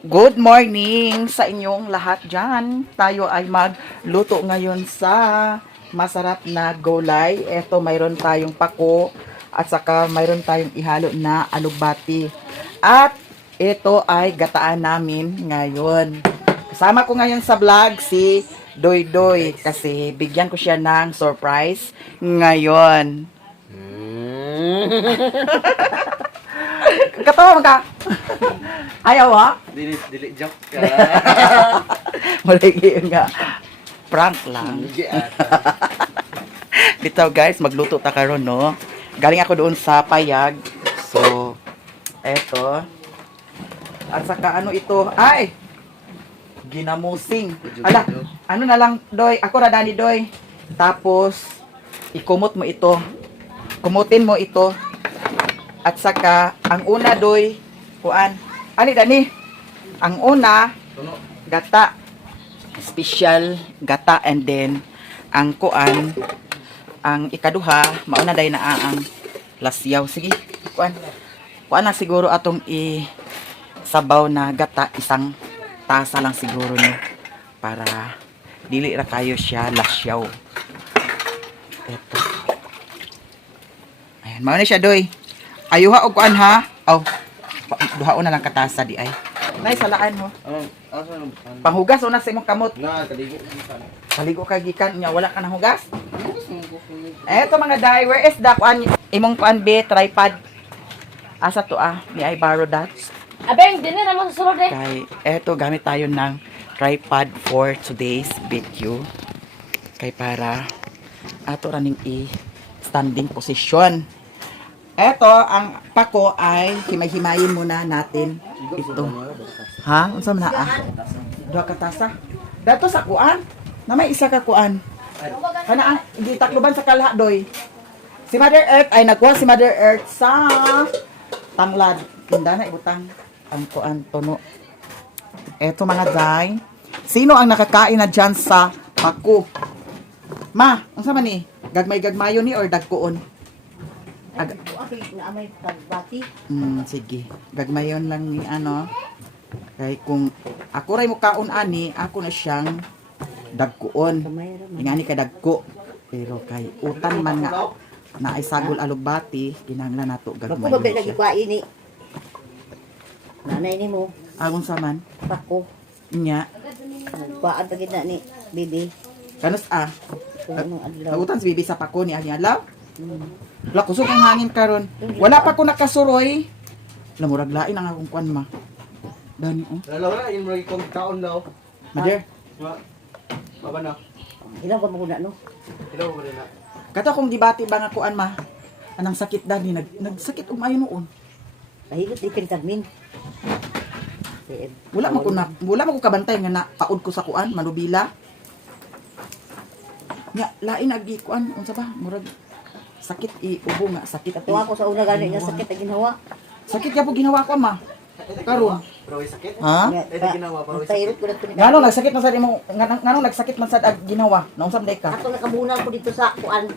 Good morning sa inyong lahat dyan. Tayo ay magluto ngayon sa masarap na gulay. Ito, mayroon tayong pako at saka mayroon tayong ihalo na alugbati. At ito ay gataan namin ngayon. Kasama ko ngayon sa vlog si Doy Doy kasi bigyan ko siya ng surprise ngayon. Katawa ka. Ayaw ha? Dili joke ka. Malagi nga. Prank lang. Hindi ata. Dito guys, magluto ta karon no. Galing ako doon sa payag. So, eto. At saka ano ito? Ay! Ginamusing. Ala, ano na lang, Doy. Ako na Dani, Doy. Tapos, ikumot mo ito. Kumutin mo ito. At saka, ang una, Doy, kuan. Ani, Dani? Ang una, gata. Special gata. And then, ang kuan, ang ikaduha, mauna day na ang lasyaw. Sige, kuan. Kuan na siguro atong sabaw na gata, isang tasa lang siguro no. Para dili ra kayo siya lasyaw. Eto. Ayan, mao na siya, Doy. Ayuha og kuan ha. Aw. Duhaon na lang katasa di ay. Nay salaan mo. Ano? Panghugas una sa imong kamot. Na, kaligo. Paligo ka gikan nya wala ka nang hugas. Eto mga day, where is the kuan imong kuan be tripod? Asa to ni I borrow that. Abeng, din na mo sa sulod eh. Kay eto gamit tayo ng tripod for today's video. Kay para ato raning standing position. Eto ang pako ay himay-himayin muna natin ito. Ha? Unsa man na Duha ka tasa. Dato sa kuan. Na may isa ka kuan. Kana ang gitakloban sa kalha, Doy. Si Mother Earth ay nagkuha si Mother Earth sa tanglad. Kinda na ibutang ang kuan tono. Eto mga day. Sino ang nakakain na dyan sa pako? Ma, unsa man ni? Gagmay-gagmayo ni or dagkuon? Na may pagbati. Sige. Gagmayon lang ni ano. Kay kung ako ray mo kaon ani, ako na siyang dagkuon. Ingani ka dagko. Pero kay utan man nga na ay sagol alugbati, kinahanglan nato Ako gagmay. ba lagi kwa ini? Nanay ni mo, Agon sa man pako. nya. Kuwaan pa gid na ni Bibi. Kanus Kung anong adlaw. Nautan si bibi sa pako ni aging adlaw. Wala kusog ang hangin karon. Wala pa ko nakasuroy. Lamurag lain ang akong kuan ma. Dani Lalo na, yung mga ikong taon daw. Mother, Baba na. Ilang ba mo na no? Hello, ba na? kato kong gibati ba nga kuan ma. Anang sakit dani nagsakit umayo noon. Pahigot di kagmin. Wala man ko kabantay nga na paud ko sa kuan manubila. Nya lain agi kuan unsa ba murag sakit ubo nga sakit Katuwa ko sa una gani nga sakit ang ginawa. sakit gyapon ginawa ko ma. Karon. Pero sakit? Ha? Ito ginawa, pero Pahirot ko na ito ni Nganong nagsakit man sad imong nganong nagsakit man sad ag ginawa? Naunsa day ka? Ato nakabunan ko dito sa kuan.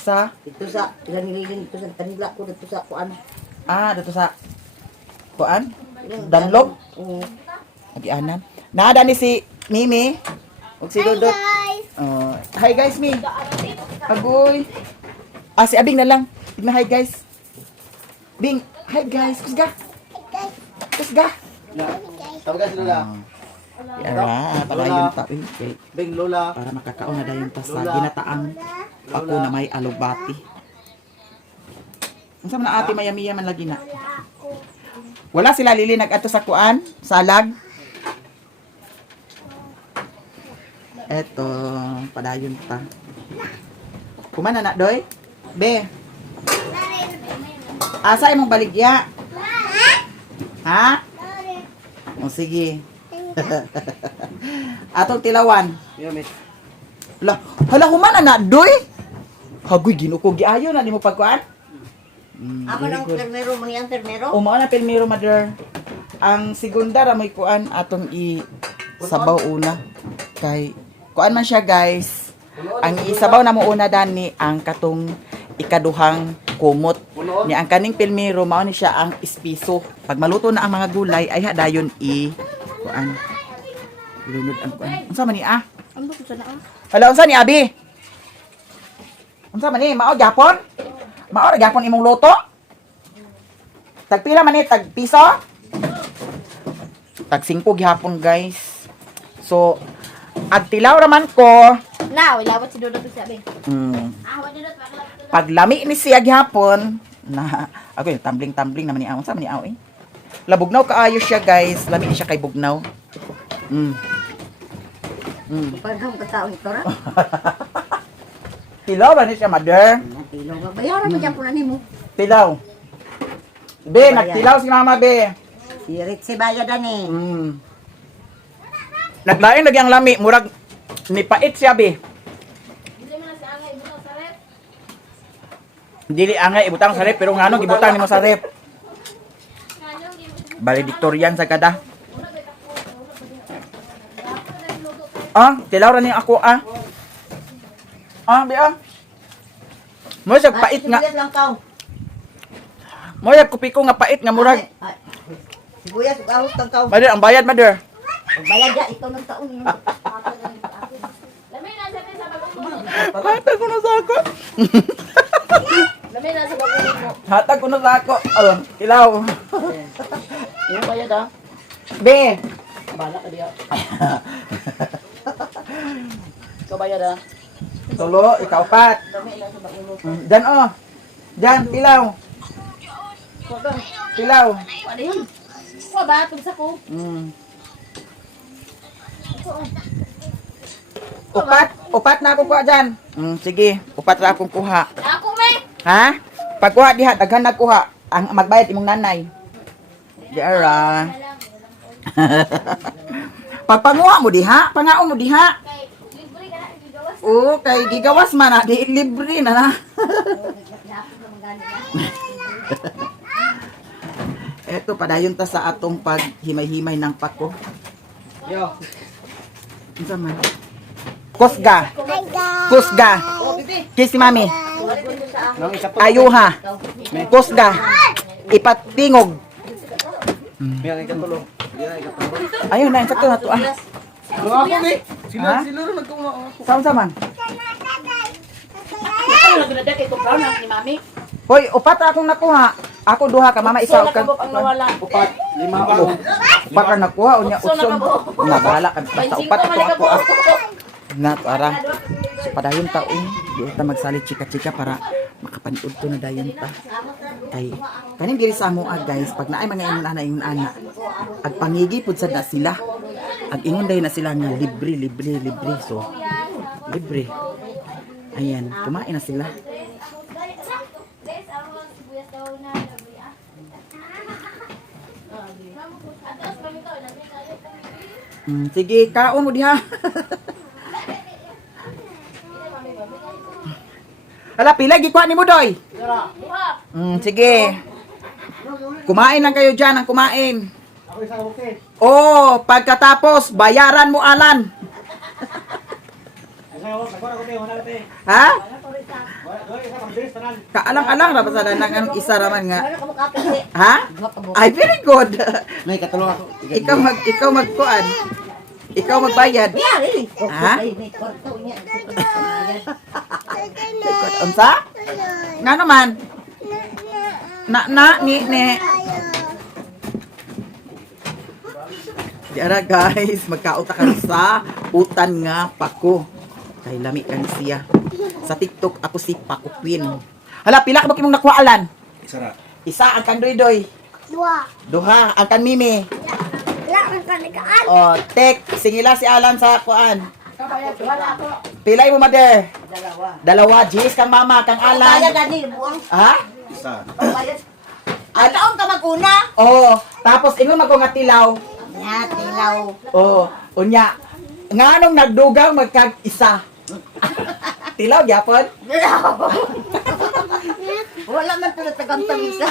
Sa Dito sa ganilin dito sa kanila ko dito sa kuan. dito sa kuan? Danlog? Oo. Agianan. Naada ni si Mimi. Ug si Dodot. Oh, hi guys, Mi. Agoy. Si Abing na lang. Tigna hi guys. Bing, hi guys. Kusga. Kusga. Tawagan si Lola. Yara, padayon ta. Okay. Bing Lola. Para makakaon na dayon ta sa Lola. ginataang pako na may alugbati. Unsa man na ate mayamiya man lagi na. Wala sila lili nag-ato sa kuan, salag. Eto, padayon ta. Kumana na, Doy? Be. Asa imong baligya? Ha? O sige. Atong tilawan. Yeah, miss. Hala humana na, Doy? Hagoy, ginuko giayo na di mo pagkuan? Amo nang permero mangyang permero. Umao na pilmiro, mother. Ang segunda ra mo'y kuan atong sabaw una. Kay kuan man siya, guys. Ang isabaw na mo una dani ang katong ikaduhang kumot. Puno. Ni ang kaning pilmero mao ni siya ang espiso. Pag maluto na ang mga gulay ay hadayon kuan. Ilunod ang kuan. Unsa man ni Ano ba sa naa? Hala unsa ni abi? Unsa man ni mao gyapon? Mao ra gyapon imong luto? Tagpila man ni tag piso? Tag 5 gyapon guys. So agtilaw raman ko. Na, wala ba si Dodot sabi? Wala Dodot. Pag lami ni siya gyapon na ako tumbling naman ni aw. Unsa man ni aw eh? Labugnaw kaayo siya guys. Lami ni siya kay bugnaw. Parang kataon ito ra. Tilaw ba ni siya, mother? Nagtilaw nga. Bayaran mo dyan po na nimo. Tilaw. Be, nagtilaw si mama, be. Si Ritzy bayadan eh. Naglain lagi ang lami, murag ni pait siya, be. Dili angay ibutang sa rep, pero ngano gibutang nimo sa rep. Valedictorian sa kada. Tilaw ra ni ako be Mo sa pait nga. Sibuyas lang kaw. Mo ya kupi ko nga pait nga murag. Sibuyas, ahos kang kaw. Mother, ang bayad, mother. Bayad ya, ikaw ng taon. Hatag ko na sa ako. Lamay na sa bagunin mo. Hatag ko na sa ako. Tilaw. Yung bayad ah. Be. Bala ka diya. Ikaw bayad ah. Tulo, ikaw pat. Lamay na sa bagunin mo. Diyan Diyan, tilaw. Tilaw. Ano yun? Kuha ba? Tugsa ko. Upat na ako kuha dyan. Sige, upat na akong kuha. Ako may! Ha? Pagkuha diha, daghan na kuha. Ang magbayad imong nanay. Diara. Pagpanguha mo diha, pangaon mo diha. Libre ka na, gigawas. Oo, kay gigawas man na, di libre na. Eto, padayon ta sa atong paghimay-himay ng pako. Yo. Ano man? Kusga. Kusga. Kiss si mami. Nang isa pa. Ayuha. Kusga. Ipatingog. May ikatulo. Ayun na, insakto na to Ano ako, be? Ha? Sila rin nagkumaon ako. Saan man? Ikaw lang ganda kay Kubraw na ni Mami. Hoy, upat na akong nakuha. Ako duha ka, mama isa So, ka. nakabok ang nawala. Upat. Lima ako. Upat ka nakuha, unya So, utson. nakabok. Nabala ka, basta Pansing upat ko, ako malika ako. po. Na, para. So, padayon ta, di ta magsalit chika-chika para makapanood to na dayon ta. Ay, kaning diri sa amo guys, pag naay mga ingon ana, ag pangigi pud sad na sila. Ag ingon dayon na sila nga libre. So, libre. Ayan, kumain na sila. Sige, kaon mo diha. Hala, pila gikuha ni mo doy. Sige. Kumain lang kayo diyan, ang kumain. Ako isa okay. Oh, pagkatapos bayaran mo alan. Isa ako, nagwara ko, be. Wala ka, be. Ha? Wala, doy, isa, pang-dress, tanan. Kaalang-alang ra ba sa ang isa raman nga. Ano ka mo kapit? Ha? Ay, very good. May ikatulo ako. ikaw magkuan. Ikaw magbayad. Yari. Ha? May kwarto niya. Unsa? Nga naman? Ni. Diara guys, magkauta ka sa utan nga pako. Kay lami kan siya. Sa TikTok ako si Paco Queen. Hala, pila ka ba kimong nakuhaan? Isa ra. Isa ang kan doy. Duha ang kan mimi. Oh, tek, singila si Alan sa kuan. Wala ako. Pilay mo, mother. Dalawa. Jis kang mama, kang Bayad Alan. gani buang. Ha? Isa. Bayad. Taon ka maguna. Oh, tapos ingon magko nga tilaw. Ya, tilaw. Oh, unya. Nganong nagdugang magkag-isa. Tilaw gyapon. Wala man to tagamtang isa.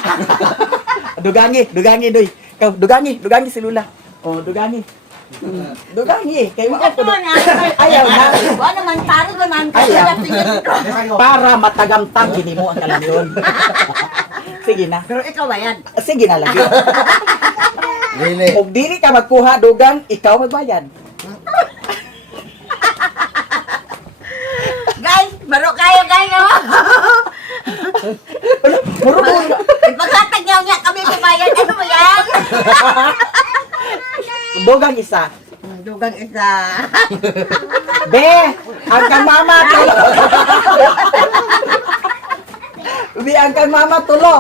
Dugangi doy. Dugangi si Lula. Oh, dugangi. Dugang eh. Kay wa Ito ko. na. Ayaw na. Wala naman, taro naman. Ayaw. Kaya tingin ko. Para matagamtang gini mo ang kalamyon. Sige na. Pero ikaw ba yan? Sige na lagi. Really? Kung dili ka magkuha dugang, ikaw magbayad. Guys, baro kayo kayo. Muro mo. Ipaghatag niya kami babayad. Ano mo yan? Dugang isa. Dugang isa. Be, ang kang mama tulo. Be, ang kang mama tulo.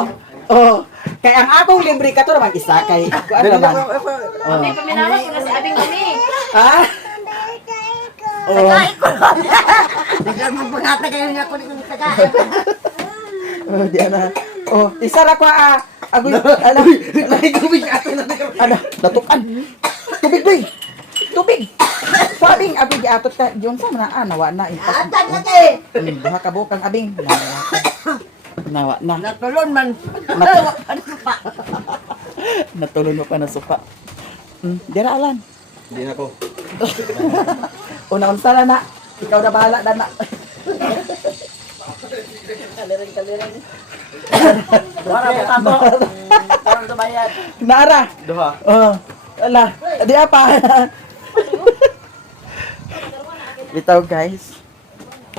Oh, kay ang akong libre ka to naman isa kay ano naman. Oh. Paminawa ko na si Abing Gani. Ah. Oh. Tagain ko. Biglang magpaghatag kayo niya ako dito sa tagain. Oh, di ana. Oh, isa ra ko agoy ala. Tubig ato na. Ano, datukan. Tubig doy. Tubig. Sabing agoy atot ka diyon sa mana nawa na impact. Atag na kayo. Duha ka bukang abing. Nawa na. Natulon man. Ano pa? Natulon mo pa na supa. Dira alan. Hindi na ko. Una unsa na. Ikaw na bahala dana. Para mo tato. Para mo bayad. Naara. Duha. Oh. Ala, di apa. Bitaw guys.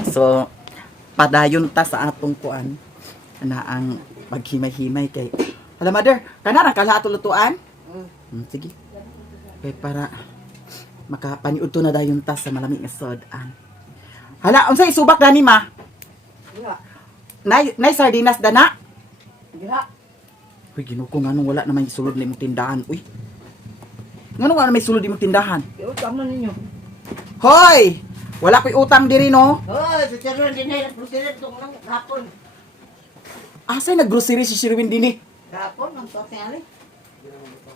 So, padayon ta sa atong kuan na ang paghimay-himay kay. Alam mother, kana ra kala lutuan? Sige. Kay para makapaniud to na dayon ta sa malamig nga sodan. Hala, unsay subak dani ma? Nay sardinas dana? Diha. Uy, ginuko nga nung wala naman isulod na imong tindahan. Uy. Nga wala naman isulod imong tindahan. Iutang mo ninyo. Hoy! Wala ko'y utang diri no. Oh, sa charon din ay nagpusilit itong lang hapon. Asay nag-grocery si Sherwin dini? Hapon, ang sosyali.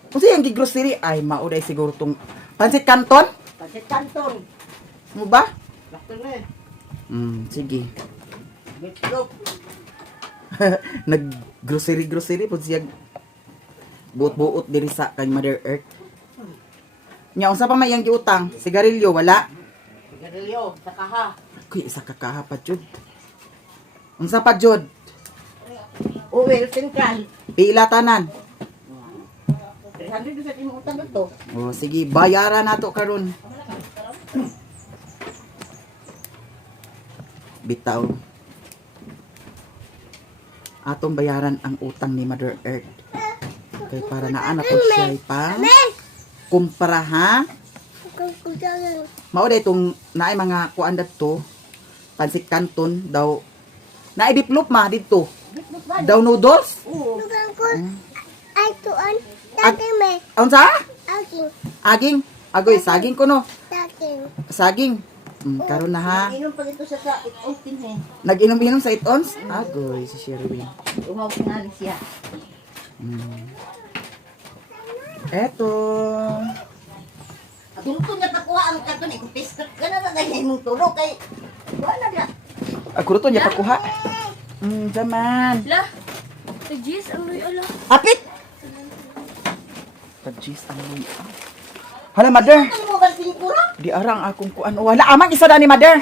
Kasi yung grocery ay mauday siguro tong pansit canton. Kasi kanton. Mo ba? Bakit na eh. Sige. Bitlog. Nag-grocery po siya buot-buot diri sa kay Mother Earth. Nya unsa pa may yang giutang? Sigarilyo wala. Sigarilyo, sa kaha. Kuy isa ka kaha pa jud. Unsa pa jud? Uwel, sentral. Pila tanan. 300 sa timutang ito. Oh, sige, bayaran nato karon. Bitaw. Atong bayaran ang utang ni Mother Earth. Kay para naa na po siya pang kumpara ha. Mao day tong naay mga kuan dadto. Pansit canton daw. Naay biplop ma dito. Bitlog ba? Daw noodles. Oo. Ay, tuan. Daging may. Unsa? Aging. Aging. Agoy saging ko no. Daging. Saging. Karon na ha. Inom pa dito sa open eh. Nag-inom-inom sa 8 ons? Agoy, si Sherwin. Umaw sinali siya. Eto. Dito niya pakuha ang katon eh. Kung piskat ka na ganyan mong tulog kay wala na. Ako to niya pakuha. Zaman. La. Tagis, ang luyo ala. Apit! Pajis ang luya. Hala, mother. Ano mo ba sinikura? Di arang akong kuan. Wala amang isa na ni mother.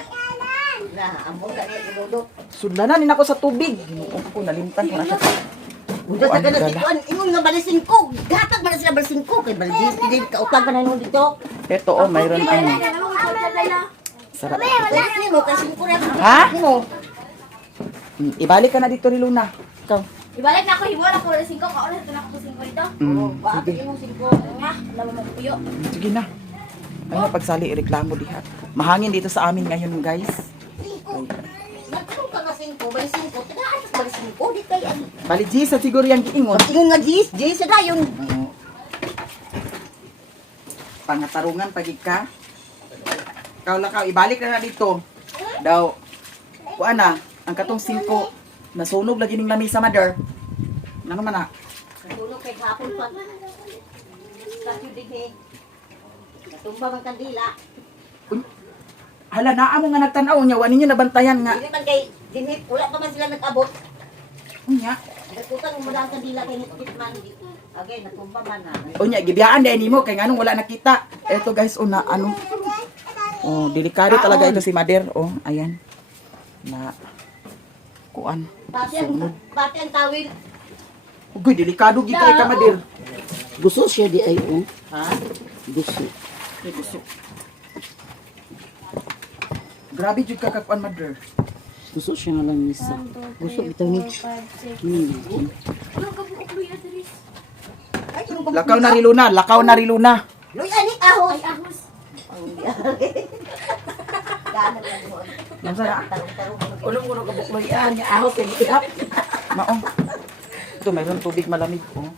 Na, among na niya ilulog. Sudlanan din ako sa tubig. Ginuong ko, nalimtan ko na siya. Udah sa kana si Kuan, ingon nga balisin ko. Gatag ba na sila balisin ko kay balis hindi kautang ka na nung dito. Ito oh, mayroon ang sarap. Kasi mo kasi ko rin. Ha? Mo. Ibalik ka na dito ni Luna. Ikaw. Ibalik na ako, hiwa na ko ulit 5. Kaulit ito na ako 5 dito. Bakit Sige. mo singko? Nga, alam mo magpuyo. Sige na. Ay na pagsali, reklamo diha. Mahangin dito sa amin ngayon, guys. Nagkaroon ka nga singko, balisin ko. Tagaan sa balisin ko di kay ano. Bali, Gisa, siguro yung giingon. Ingon nga Jis sa dayon. Pangatarungan pagig ka. Ikaw lang ka, ibalik na dito. Daw, kuan na, ang katong 5, nasunog lagi ning lamisa, mother. Ano man na? Natulog kay hapon pa. Kasi din eh. Natumba man kandila. Hala, naa mo nga nagtanaw niya, wala ninyo nabantayan nga. Hindi man kay dinhit, wala pa man sila nag-abot. Unya, Nagkutang mo lang kandila kay Nitman. Okay, natumba man na. Unya gibiyaan dai nimo kay nganong wala nakita. Eto guys, una ano. Oh, delikado talaga ito si Mader. Oh, ayan. Na kuan. Pati ang tawil. Ugoy, delikado gid kay ka Mader. Gusto siya di ay oh. Ha? Gusto. Ay, gusto. Grabe jud ka kakuan Mader. Gusto siya nga lang isa. Gusto bitaw ni. Ano ka buok luy Adris? Ay, tulong ka. Lakaw na riluna, lakaw na riluna. Loy, anik ahos. Ay ahos. Gana lang mo. Namsa na. Tarong-tarong. Ulong ko ka bukloy yan, nga ahos kay gitap. Mao. Ito mayroon tubig malamig oh.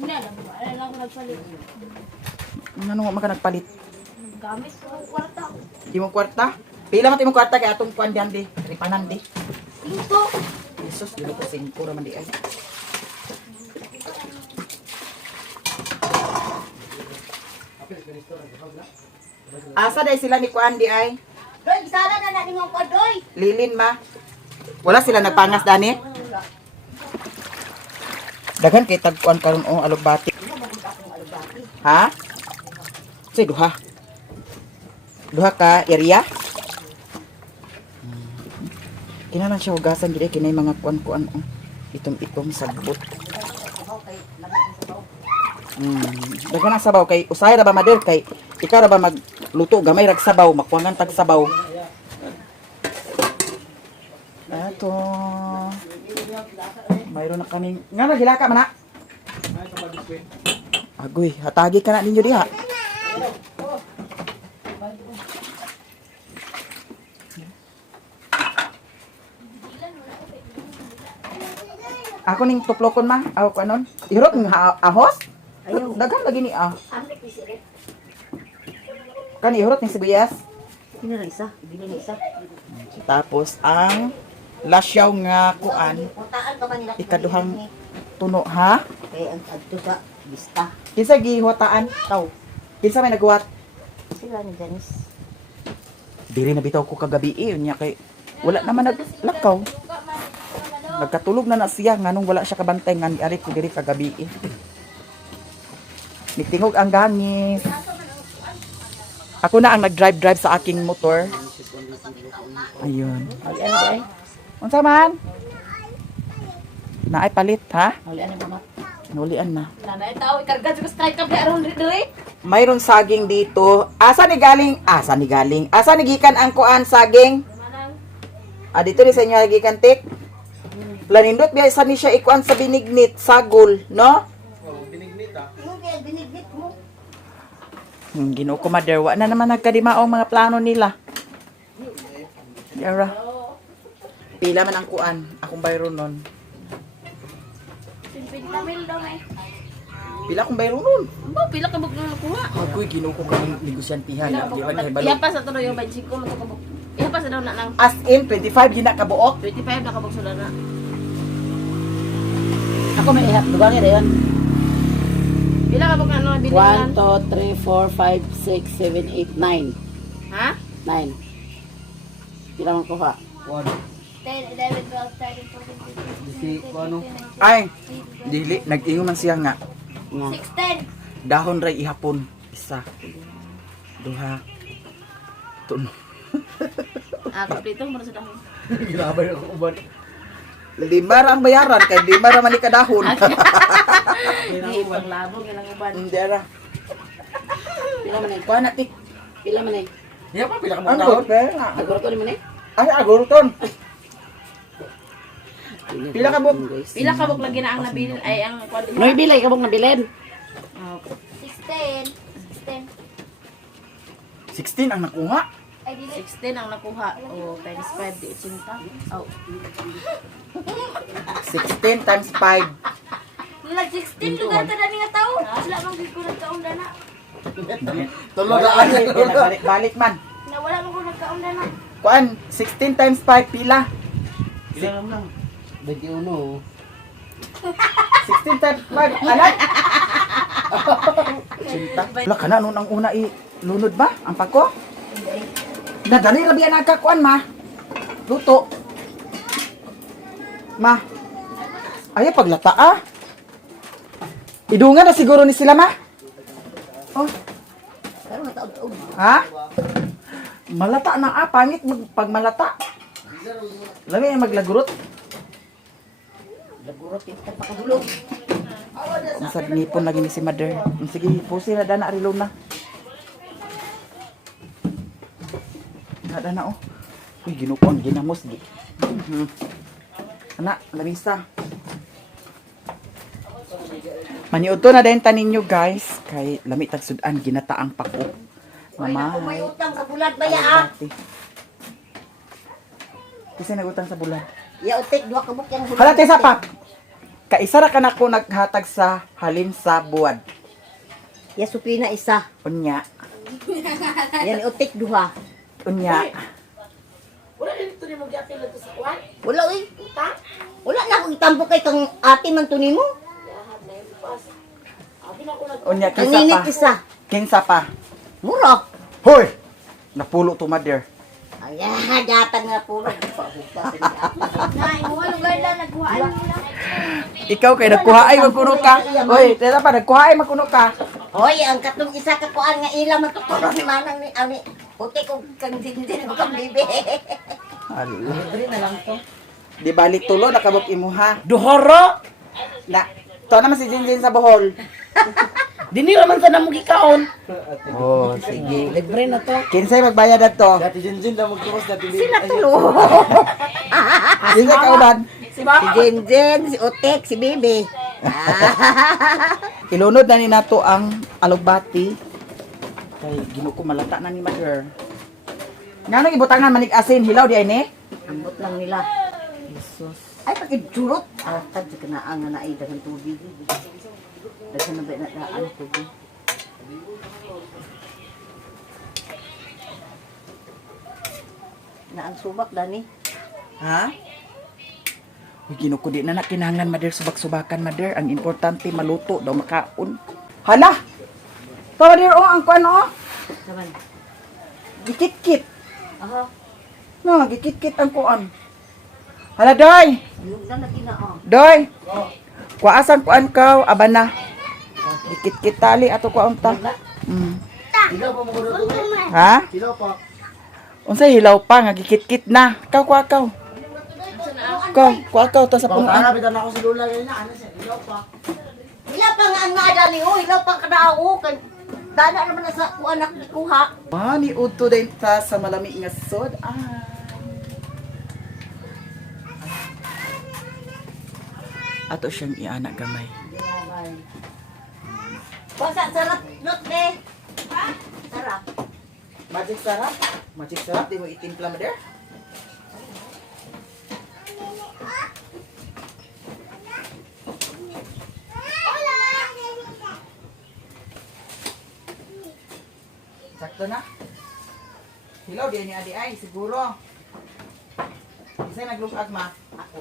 Hindi alam mo. Alam lang ko nagpalit. Ngano nga maka nagpalit? Gamit ko ang kwarta. Imong kwarta? Pila man imong kwarta kay atong kuan diyan di, ripanan di. Ito. Jesus, dili ko 5 raman di ay. Asa day sila ni kuan di ay? Loy, sana na natin ang padoy. Lilin ma. Wala sila nagpangas dani? Daghan kay tagkuan karon oh alugbati. Ha? Say duha. Duha ka area? Kinanan siya hugasan gid kinay mga kuan-kuan oh. Itom-itom sagbot. Daghan ang sabaw kay usay ra ba Mader kay ikaw ra ba magluto gamay rag sabaw makuangan tag sabaw. Ato. Mayroon na kami. Nga na gila ka man na. Agoy, hatagi ka na ninyo diha. Ako ning tuplokon ma. Ako kanon. Irot ng ahos? Ayaw. Daghan lagi ni ah. Amrik pisirit. Kan irot ng sibuyas. Hindi na isa. Hindi na isa. Tapos ang lasyaw nga kuan Puntaan ka man nila. ikaduhang tuno ha. Kaya ang adto sa bista. Kinsa gihotaan? Taw. Kinsa may naghuwat? Sila ni Janice. Diri na bitaw ko kagabi unya kay wala naman naglakaw. Nagkatulog na siya nganong wala siya kabantay nga ari ko diri kagabi. Nitingog ang gangis. Ako na ang nag-drive sa aking motor. Ayun. Ay ano ba ay? Unsa man? Naay palit ha? Hali ano ba ma? Nulian na. Nanay tao ikarga sa strike ka aron dire. Mayroon saging dito. Asa ni galing? Asa ni galing? Asa ni gikan ang kuan saging? Manang Dito ni sa inyo gikan tik. Planindot biya isa ni siya ikuan sa binignit, sagol, no? Yung kaya binignit mo. Ginoo ko Mader, wa na naman nagkadimaong mga plano nila. Yara. Pila man ang kuan, akong bayro nun. 50 mil daw may. Pila akong bayro nun? Ba pila ka bug na nakuha? Agoy, ginoo ko kang negosyantihan. Di ba kay Iya balo? pa sa tuloy yung 25 mo to kabuk. Iya pa sa daw na lang As in, 25 gina kabuok. 25 na kabuk sila na. Ako may ihap. Duga nga dayon. Pila ka bug ano bilhin 1, lang? 2, 3, 4, 5, 6, 7, 8, 9. Ha? 9. Pila man kuha? 10, 11, 12, 13, 14, 15, 16, 17, 18, Ay, dili, nag-ingon man siya nga. Nga. 16. Dahon ray ihapon. Isa. Duha. Tuno. Ah, kompleto mo na sa dahon. Grabe ako uban. 5 ra ang bayaran kay 5 ra man ikadahon. Hindi pang labog ilang uban. Hindi ra. Pila man ay? Kuha na tik. Pila man ay? Iya pa pila ka mo dahon. Agor ko ni man ay? Ay, agurton. Pila ka buk? Pila ka bug lagi na ang nabilin ay ang kwan. Noy bilay ka bang nabilin? 16. 16. 16 ang nakuha. Ay dili 16 ang nakuha. Oh, times 5 di 80. Oh. 16 times 5. Nag 16 lugar ta dani nga tawo. Wala man gid ko nagkaon dana. Tulo na balik man. Na wala man ko nagkaon dana. Kuan, 16 times 5 pila. Pila lang. 21. 16 times 5. Alay. Wala ka na nun ang una lunod ba? Ang pako? Nadali rabi ang nagkakuan ma. Luto. Ma. Ay paglata ah. Idungan na siguro ni sila, ma. Oh, Pero mataod-od. ha? Malata na pangit pag malata. Lami ay maglagurot. Lagurot yung pagpakadulog. Ang sagnipon lagi ni si mother. Sige, pusi na dana rilo na. Dana oh. Uy, ginupon, ginamos gi. Anak, lamisa. Maniud to na din tanin nyo guys. Kay lami tag sudan ginataang pako. Ay, naku, may Mama. utang ka bulad ba ya? Kasi nagutang sa bulan. Ya, utik, dua kabuk yang bulad. Hala, tesa pa. Kaisa ra ka na ko naghatag sa halin sa buwad. Ya, supina isa. Unya. Yan, utik, duha. Unya. Wala, uy. Wala na akong itampo kay kang ate man to nimo. Unya, Ang kinsa ninit pa. isa. Kinsa pa. Mura. Hoy! Napulo to mother. Ayan, datang na pulo. Na, imo lugar lang nagkuhaan mo lang. Ikaw kay nagkuha ay magkuno ka. Hoy, tesa pa nagkuha ay magkuno ka. Hoy, ang katong isa ka kuan nga ila matutulo ni manang ni ani. Utik ko kang dindin mo kang bibi. Hala. Libre na lang to. Di balik tulo nakabok imuha. Duhoro. Na, to naman si Jinjin sa Bohol. Dini naman sa namong gikaon. Oh, sige. Libre na to. Kinsay magbayad ato? Dati Jinjin na magturos dati Sila tulo. Kinsay kauban? Si Jenjen, si Utik, si Bibi. Ilunod na ni nato ang alugbati. Kay ginuko malata na ni mother. Ngano ibutangan manig asin hilaw di ay ni? Ambot lang nila. Jesus. Ay, pag-idurot. Ah, tadyo ka na ang na ay dagang tubig. Dagan na ba na daan tubig. Na ang subak, Dani. Ha? Uy, ginuko di na kinahanglan mother subak-subakan mother. Ang importante maluto daw makaon. Hala! Tawa dir oh ang kuan oh. Saman. Gikit-kit. Aha. No, gikit-kit ang kuan. Hala doy. Yung na na oh. Doy. Kuasan kuan ka abana. Gikit-kit tali ato kuan ta. Mm. Hilaw pa mo ko dito. Ha? Hilaw pa. Unsa hilaw pa nga gikit-kit na. Kaw kuakaw. Kuakaw to sa Pang punuan. bitan ako sa lula ngayon na ano siya. Hilaw pa. Ila pa nga ang nga Dani, oh. Ila pa kadao. Dana naman na sa kuan nak kuha. Mani udto din ta sa malami nga sod. Ato siyang iana gamay. Basta sarap not de. Sarap. Magic sarap. Magic sarap. Di mo itimpla mo der. Sakto na. Hilaw di ni adi ay siguro. Isa naglungag ma. Ako.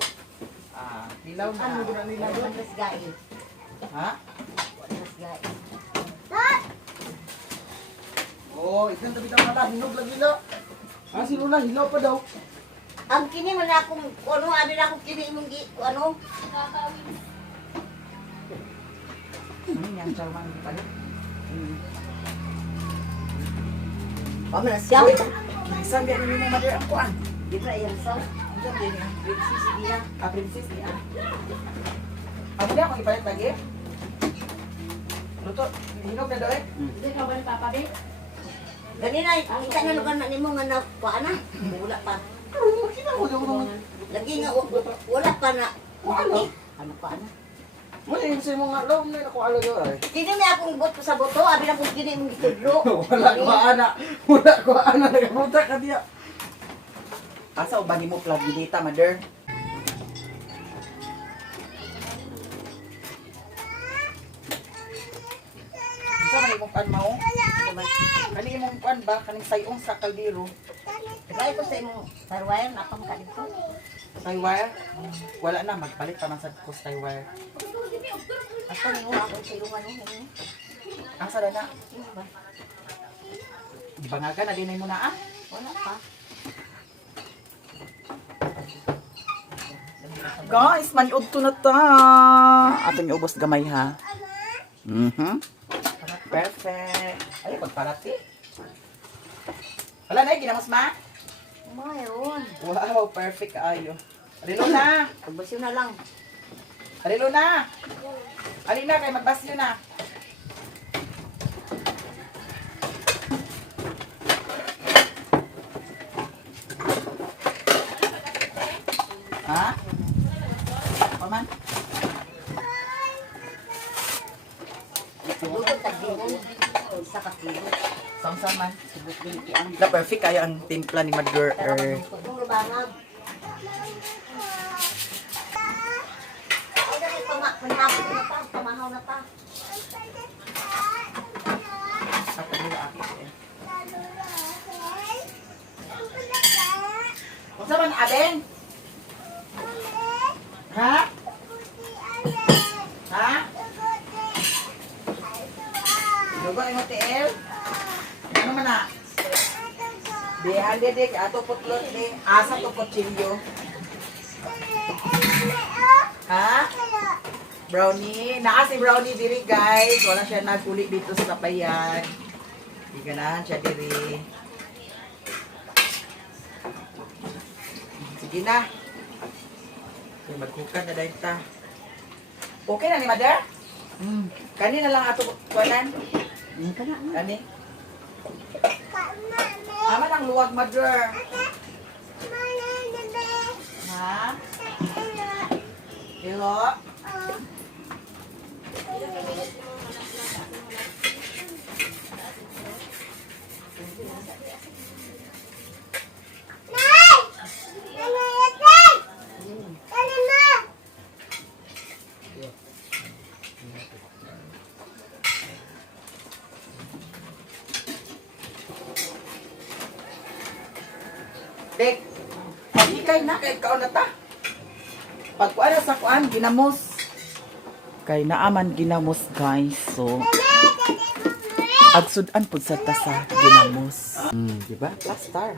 Hilaw na. Ano guna nila doon sa gais? Ha? Sa gais. Oh, ikan tabi tama na hinog lagi la. Ah, si Lula hilaw pa daw. Ang kini man akong ano abi na akong kini imong ano? Ano yang charman palit? Pamana siya. Isang dia ni mo madir ang kuan. Di ba yan sa? Isang dia ni Princess dia. princess ni Ako dia ako ipalit lagi. Luto, hinog na daw eh. Hindi ka ba ni Papa Big? Ganina kita na lugar na nimo nga na kuan na. Wala pa. Lagi nga wala pa na. Ano pa na? Wala yung sa mga loob na ako alaga ay. Kini may akong bot sa boto, abi na kung kini imong gitudlo. Wala ko ana. Wala ko ana nagabuta ka diya. Asa uban mo plug data mother? Sa may imong pan mao? Kani imong pan ba kaning sayong sa kaldero? Kaya ko sa imong sarwayan na pang kadito. Tie wire? Wala na magpalit pa man sa ko tie wire. Ako ni mo ako silungan mo. Asa na na? Bangagan na dinay mo na ah. Wala pa. Guys, maniud to na ta. Ato niyo ubos gamay ha. Perfect. Ay, pagparati. Wala na, ginamos ma? Mayroon. Wow, perfect kaayo. Arilo na. Pagbasyo na lang. Arilo na. Alina, kay magbasyo na. Ha? Paman? Lugod tagbinan. Isa ka kilo. Samsaman. Subot din ang. Na perfect kayo ang timpla ni Mother Earth. Kung lubangag. Ay, dali, pamahon na pa. Pamahaw na pa. Ako nila akit eh. Kung saan man, Abeng? Ha? Ha? Dugo yung hotel? Ano man na? Di, ande di, ato putlot ni. Asa to kutsilyo? Ha? Brownie. Naa si Brownie diri guys. Wala siya naguli dito sa Payag. Di ganahan siya diri. Sige na. Okay, magkukad na dahil ta. Okay na ni Mother? Kani na lang ato kuwanan. Kani? Ama ng luwag, Mother. Ha? Ilo? Dek, pag-ikay na, kay kaon na ta. Pagkuan na sa kuan, ginamos. Kay naaman ginamos, guys. So, agsudan po sa tasa, ginamos. Diba? Plaster.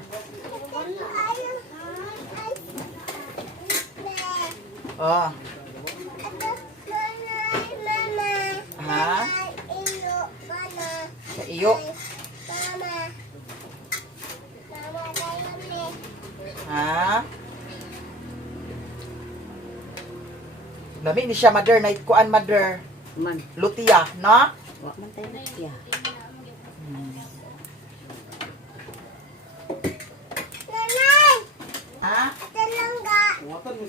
Oh. Ha? Sa iyo. Ha? Lami ni siya, Mother. Night kuan, Mother. Man. Lutia, na? Wa man tayo nagtiya. Ha?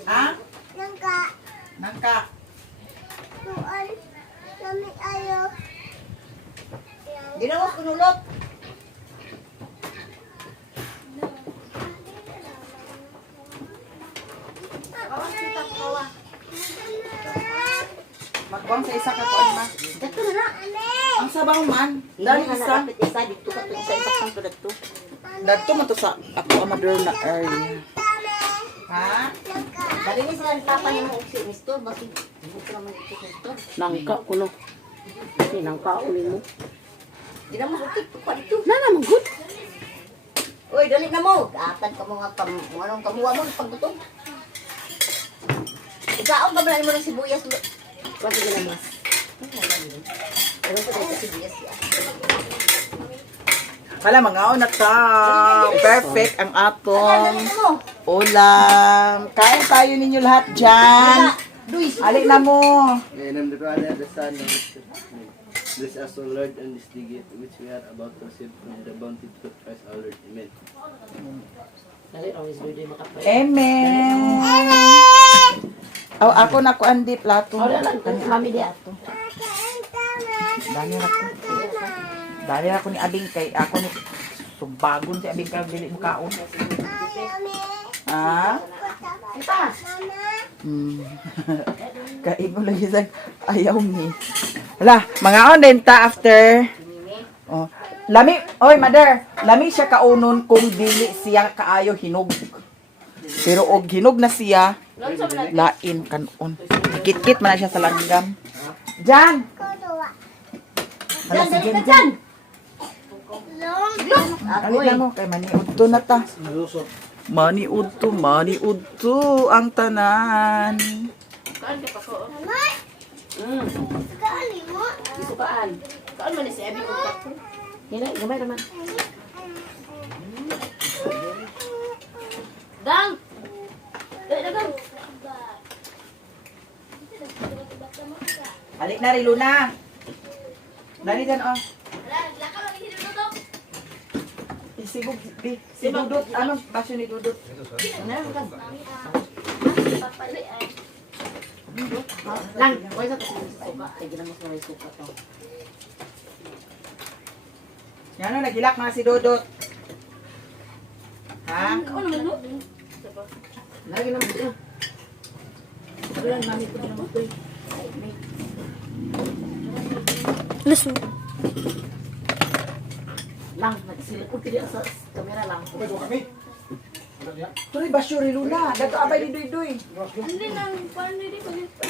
Ha? Nangka. Di na mo kunulot. Magkuang sa isa ka kuan, ma. Dato na na. Ang sabaw man. Dali Dali na isa. nalapit isa. Dito ka to isa kang to dato. Dagto man to sa ako ang Mother na area. Ha? Dali ni sila papa niya mo uksi misto. Bakit? Dito naman ito misto. Nangka kuno. Kasi nangka uli mo. Di na mo ukit pa dito. Na naman good. Uy, dali na mo. Atan ka mo nga anong kamuha mo paggutom. Ikaon ba ba mo ng sibuyas? Pati ka naman. Pero sa dito sibuyas ya. Hala, mga na ta. Perfect ang atong Dali na mo. ulam. Kain tayo ninyo lahat dyan. Luis. Alik na mo. In the name of the Father, the Son, and the Spirit. Bless us, O Lord, and this the gift which we are about to receive from the bounty of Christ our Lord. Amen. Dali, always good din makapay. Amen. Oh, ako na ko andi plato. Oh, lang. Mami di ato. Dali na ko. Dali na ko ni Abing kay ako ni subagon si Abing kay dili mo kaon. Ah? Kay mo lagi sa ayaw ni. Wala, mga on din ta after. Oh. Lami, oy Mother, lami siya kaunon kung dili siya kaayo hinog. Pero og hinog na siya, lain kanon. Kit-kit man na siya sa langgam. Jan! Hala, sige, Jan! Alit na mo, kay maniudto na ta. Maniudto ang tanan. Kali mo. Sukaan. Kaan man si Abby ko tako. Hina, gamay naman. Dang! Dali na gang. Balik na rin, Luna. Dali dyan, oh. Sibog, si Dudut. Anong basyo ni Dudut? Lang, wala sa suka. Ay, ginamos na may suka to. Yan, oh, nagilak na si Dudut. Ha? Lagi naman ito. Wala, mami ko na naman ito. Luso. Lang, nagsilik ko kaya sa kamera lang. Tuloy basyo rin, Luna. Dato abay ni Duy-Duy. Hindi nang paano hindi ko dito.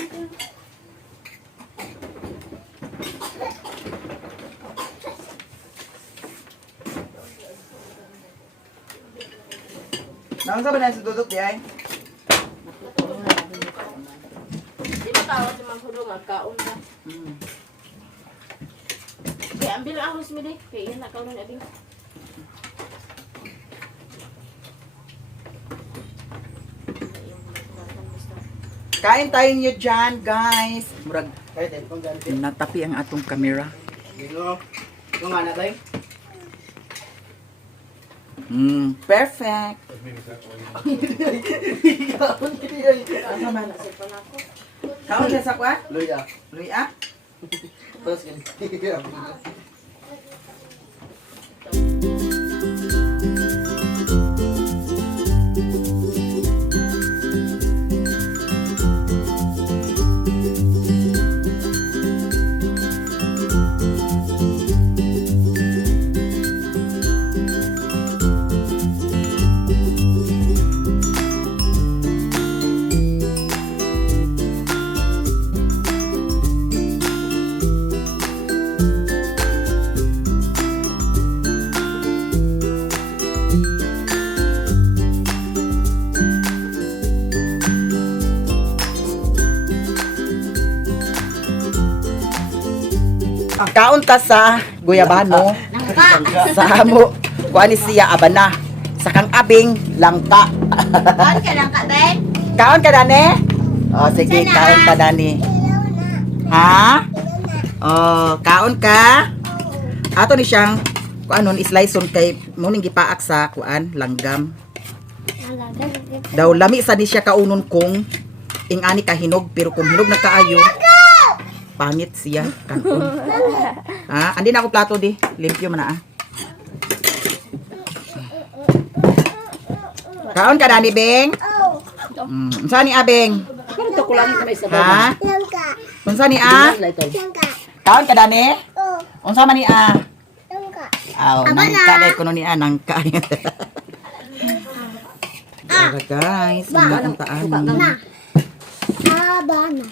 Naman sa ba na si Dudut, di ay? Di ba tawag sa mga hulong, magkaon ka. Kaya ambil ako si Midi. Kaya yan, nakaon na abing. Kain tayo niyo dyan, guys. Murag, Ay, tayo pang ganti. natapi ang atong kamera. Dino. Kung nga na tayo. Perfect. Kasama na sa panako. Kaon siya sa kwa? Luya. Luya? Tapos ganti. Kaon ta sa Guyabano. Sa amo. Kuha ni siya abana. Sa kang abing langka. Kaon ka lang ka, Ben? Kaon ka dani? Oh, sige, kaon ka dani. Ha? Oh, kaon ka? Ato ni siyang kuanon slice on kay mo ning gipaak sa kuan langgam. Daw lami sa di siya kaunon kung ingani ka hinog pero kung hinog na kaayo pangit siya kanon. Ha, andi na ako plato di. Limpyo man na ah. Kaon ka dani, Beng? Unsa ni Abeng? Parang ito ko lang may sabaw. Ha? Langka. Unsa ni a? Langka. Kaon ka dani? Oh. Unsa man ni a? Langka. Aw, nangka dai kuno ni a nangka. Guys, ang taan. Na. Abana.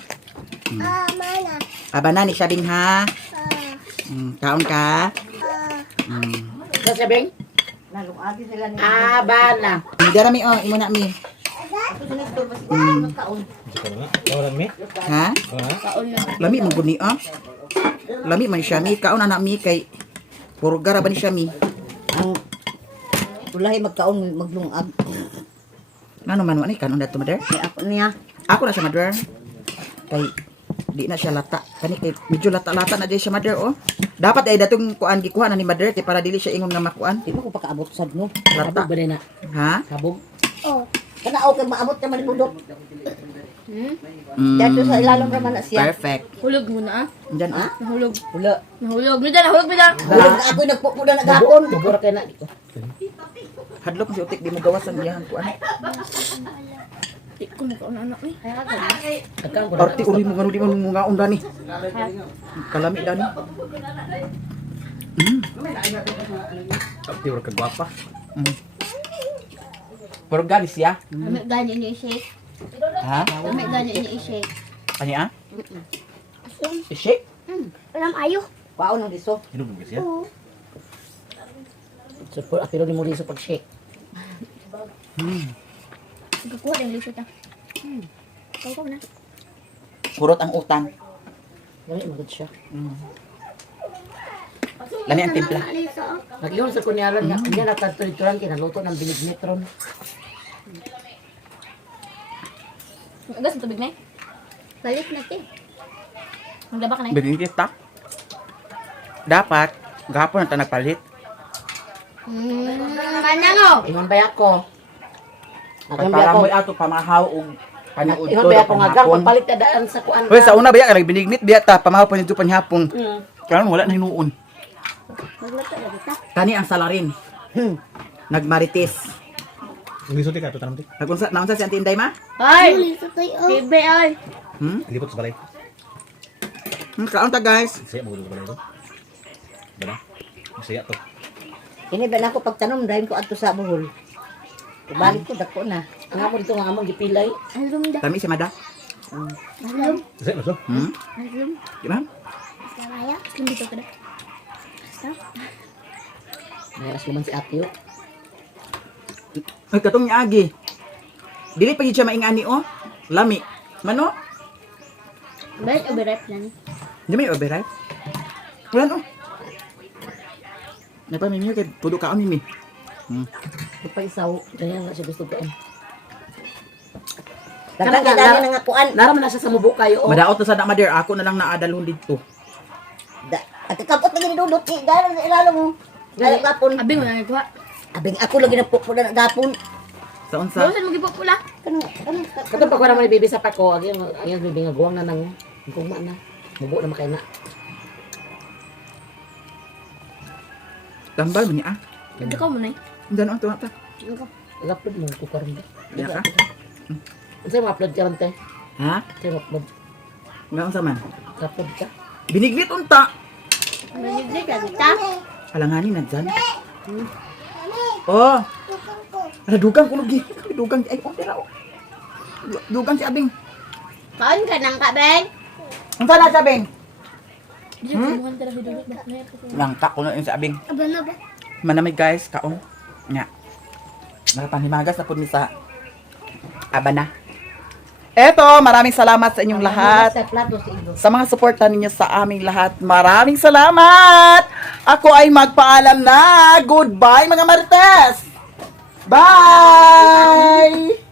Amana. Aba na ni siya Bing ha. Kaon ka? Sa sabing? Nalungagi sila ni. Abana. Hindi na mi oh, imo na mi. Ako sinito, mas kaon. Ha? Lami man gud ni ah. Lami man siya mi kaon ana mi kay puro gara ba ni siya mi. Ang ulahi magkaon maglungag. Ngano man ani kanon dato mother? Kaya ako niya. Ako na siya mother. Kay di na siya lata. Kani kay medyo lata-lata na di siya mother oh. Dapat ay datong kuan gikuha na ni mother kay para dili siya ingon nga makuan. Di ba ko pakaabot sad no? Lata. Kabog ba na? Ha? Kabog? Oh. Kana okay maabot naman ni budok. Mm, Dito sa ilalom raman na siya. Perfect. Hulog muna ah. Diyan ah. Nahulog. Wala. Nahulog. Mida, nahulog mida. Hulog na ako nagpupuda na gapon. Bubura kayo na dito. Hadlok mo si utik di mo gawas ang iyahan kuan. Di ko makaon anak ni. Agkaan ko na. Arti uli mo gano di mo nga unda ni. Kalami dani. Tapi orang kegwapa. Pero galis ya. Ambil ganyan niya i-shake. Ha? Ambil ganyan niya i-shake. Ani ah? Shake? Alam ayo. Paon ng diso. Oh. So, pero di mo rin sa pag-shake. Kukuha din lisod ah. Kau na. Kurot ang utang. Gani magod siya. Lami ang timpla. Naglihon sa kunyaran nga, hindi nakatuloy-tuloy kinaluto ng binignitron. Agas ang tubig na eh. Balik natin. Magdaba ka na eh. Bilhin kita. Dapat, gahapon na tayo nagpalit. Manango. Ingon ba ako? Para mo ato pamahaw o paniud Ingon to ba na ako nga gang, panghapon. pagpalit na daan sa kuan. Hoy, sa una ba ka nagbinignit biya ta pamahaw pa nito panhapon. Hmm. Karon wala na hinuon. Magluto na kita. Kani ang salarin. Nagmarites. Naglisod ka, ito tanong ti. Naunsa si Auntie Inday ma? Ay! Lito tayo. Bebe ay. Ilipot sa balay. Kaon ta guys. Saya mo sa balay ito. Diba? Saya to. Ini ba na ako pagtanom dahil ko adto sa buhol. Ibalik ko dako na. Nga mo dito nga among gipilay. Alum da. Tami si Mada. Alum. Saya mo so. Alum. Di ba? Saraya. Alum dito ka na. Mayas naman si Atyo. Ay katong niya agi. Dili pa gyud siya maingani oh. Lami. Mano? Balik overripe na ni. Di may overripe. Wala no. Napa mimi kay tudo kaon mimi. Ipaisaw. Ganyan nga siya gusto ko. Kana Dapat nga, na nga kuan. Naraman na siya sa mubo kayo. Madaot na sa na mader ako na lang naadalhon dito. At kapot na ginidudot. Gano'n sa ilalo mo. Gano'n gapon. Abing mo na nagkuha. Abing ako lagi na pupula na gapon. Sa unsa? Bawsan mo gipupula. Katong pag wala mo ni bibi sa pako, ang bibi nga guwang na nang guma na. Mubo na makay na. Tambal man ni ah. Nagdakaw mo na eh. Dan on tuwa ta. Upload mo ko karon ba? Ya ka? Unsa mo upload karon te? Ha? Unsa mo upload? Nga unsa man? Upload ka. Biniglit unta. Maliglig ka kita. Palangani na dyan. Oh. Ala dugang ko lugi. Dugang ay oh dira oh. Dugang si Abing. Kaon ka ng kabeng. Unsa na sabing? Di siya kumuhan tara hidulot ba? Mayroon kasi. Langka ko na yun sa Abing. Aba na ba? Manamig guys, kaon. Nga. Nakapanimagas na po ni sa Abana. Eto, maraming salamat sa inyong lahat. Sa plato sa ilo. Sa mga suporta ninyo sa aming lahat, maraming salamat! Ako ay magpaalam na! Goodbye mga Marites! Bye!